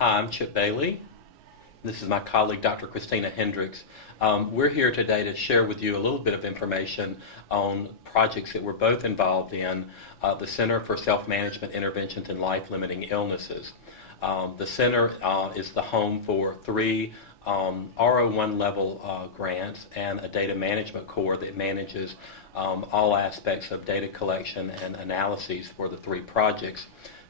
Hi, I'm Chip Bailey. This is my colleague, Dr. Christina Hendricks. We're here today to share with you a little bit of information on projects that we're both involved in, the Center for Self-Management Interventions in Life-Limiting Illnesses. The center is the home for three R01 level grants and a data management core that manages all aspects of data collection and analyses for the three projects.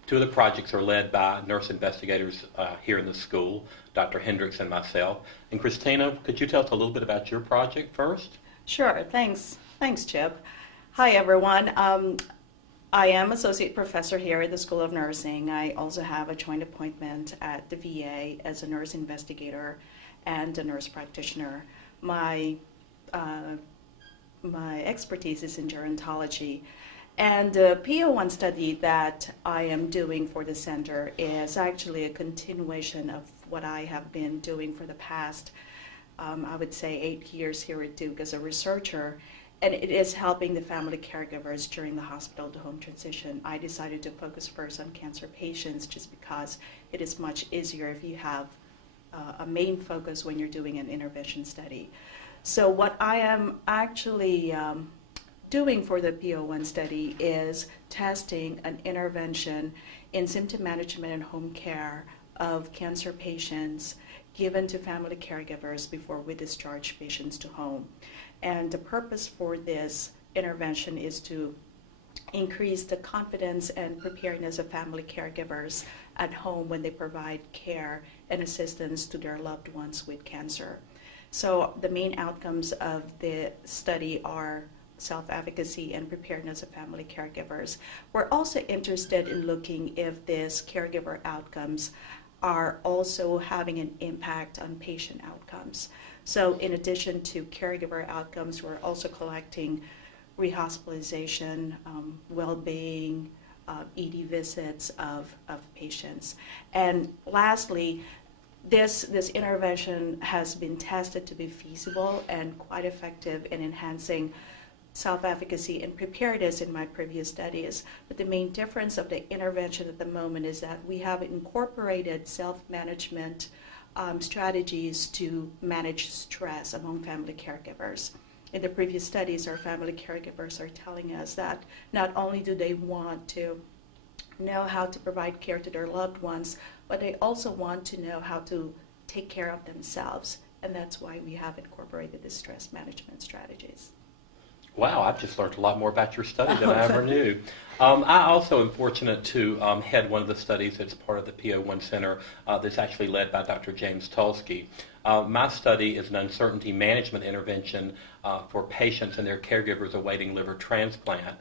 Two of the projects are led by nurse investigators here in the school, Dr. Hendricks and myself. And Christina, could you tell us a little bit about your project first? Sure, thanks. Thanks, Chip. Hi, everyone. I am associate professor here at the School of Nursing. I also have a joint appointment at the VA as a nurse investigator and a nurse practitioner. My expertise is in gerontology. And the PO1 study that I am doing for the center is actually a continuation of what I have been doing for the past, I would say, 8 years here at Duke as a researcher. And it is helping the family caregivers during the hospital-to-home transition. I decided to focus first on cancer patients just because it is much easier if you have a main focus when you're doing an intervention study. So what I am actually doing for the PO1 study is testing an intervention in symptom management and home care of cancer patients given to family caregivers before we discharge patients to home. And the purpose for this intervention is to increase the confidence and preparedness of family caregivers at home when they provide care and assistance to their loved ones with cancer. So the main outcomes of the study are self-advocacy and preparedness of family caregivers. We're also interested in looking if these caregiver outcomes are also having an impact on patient outcomes. So in addition to caregiver outcomes, we're also collecting rehospitalization, well-being, ED visits of patients. And lastly, this intervention has been tested to be feasible and quite effective in enhancing self-efficacy and preparedness in my previous studies. But the main difference of the intervention at the moment is that we have incorporated self-management strategies to manage stress among family caregivers. In the previous studies, our family caregivers are telling us that not only do they want to know how to provide care to their loved ones, but they also want to know how to take care of themselves. And that's why we have incorporated the stress management strategies. Wow, I've just learned a lot more about your study than I ever knew. I also am fortunate to head one of the studies that's part of the PO1 Center that's actually led by Dr. James Tulsky. My study is an uncertainty management intervention for patients and their caregivers awaiting liver transplant.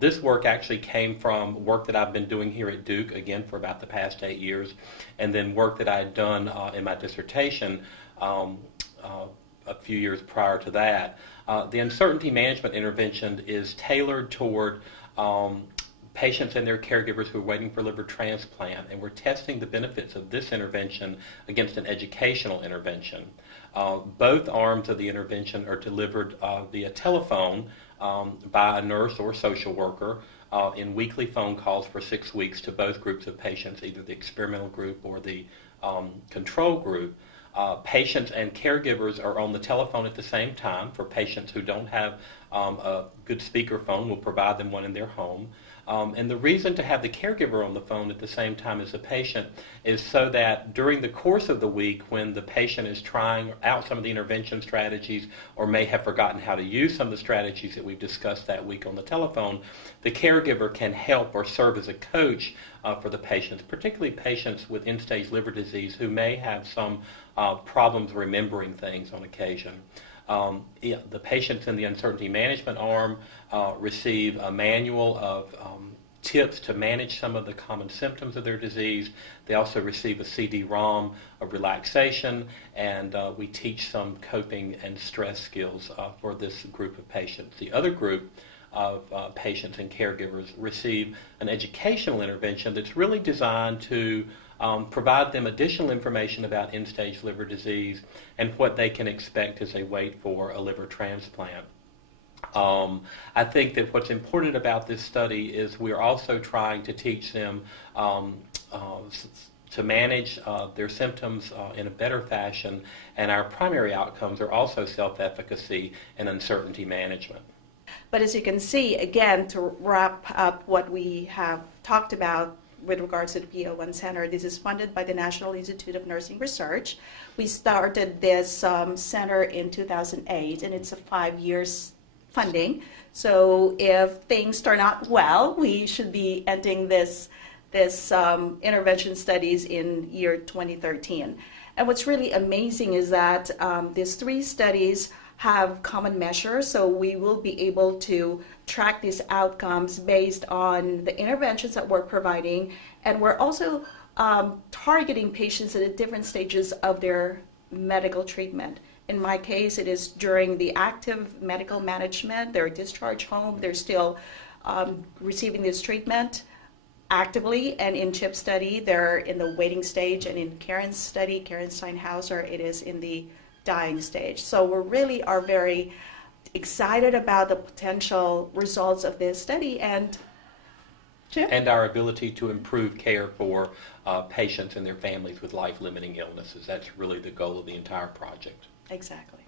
This work actually came from work that I've been doing here at Duke, again, for about the past 8 years, and then work that I had done in my dissertation a few years prior to that. The uncertainty management intervention is tailored toward patients and their caregivers who are waiting for liver transplant, and we're testing the benefits of this intervention against an educational intervention. Both arms of the intervention are delivered via telephone by a nurse or social worker in weekly phone calls for 6 weeks to both groups of patients, either the experimental group or the control group. Patients and caregivers are on the telephone at the same time. For patients who don't have a good speakerphone, we'll provide them one in their home. And the reason to have the caregiver on the phone at the same time as the patient is so that during the course of the week, when the patient is trying out some of the intervention strategies or may have forgotten how to use some of the strategies that we've discussed that week on the telephone, the caregiver can help or serve as a coach for the patients, particularly patients with end-stage liver disease who may have some problems remembering things on occasion. The patients in the uncertainty management arm receive a manual of tips to manage some of the common symptoms of their disease. They also receive a CD-ROM of relaxation, and we teach some coping and stress skills for this group of patients. The other group of patients and caregivers receive an educational intervention that's really designed to provide them additional information about end-stage liver disease and what they can expect as they wait for a liver transplant. I think that what's important about this study is we're also trying to teach them to manage their symptoms in a better fashion, and our primary outcomes are also self-efficacy and uncertainty management. But as you can see, again, to wrap up what we have talked about with regards to the PO1 Center, this is funded by the National Institute of Nursing Research. We started this center in 2008, and it's a 5 years funding. So if things turn out well, we should be ending this intervention studies in year 2013. And what's really amazing is that these 3 studies have common measures, so we will be able to track these outcomes based on the interventions that we're providing, and we're also targeting patients at different stages of their medical treatment. In my case, it is during the active medical management, they're discharged home, they're still receiving this treatment actively, and in CHIP study, they're in the waiting stage, and in Karen's study, Karen Steinhauser, it is in the dying stage. So we really are very excited about the potential results of this study and our ability to improve care for patients and their families with life-limiting illnesses. That's really the goal of the entire project. Exactly.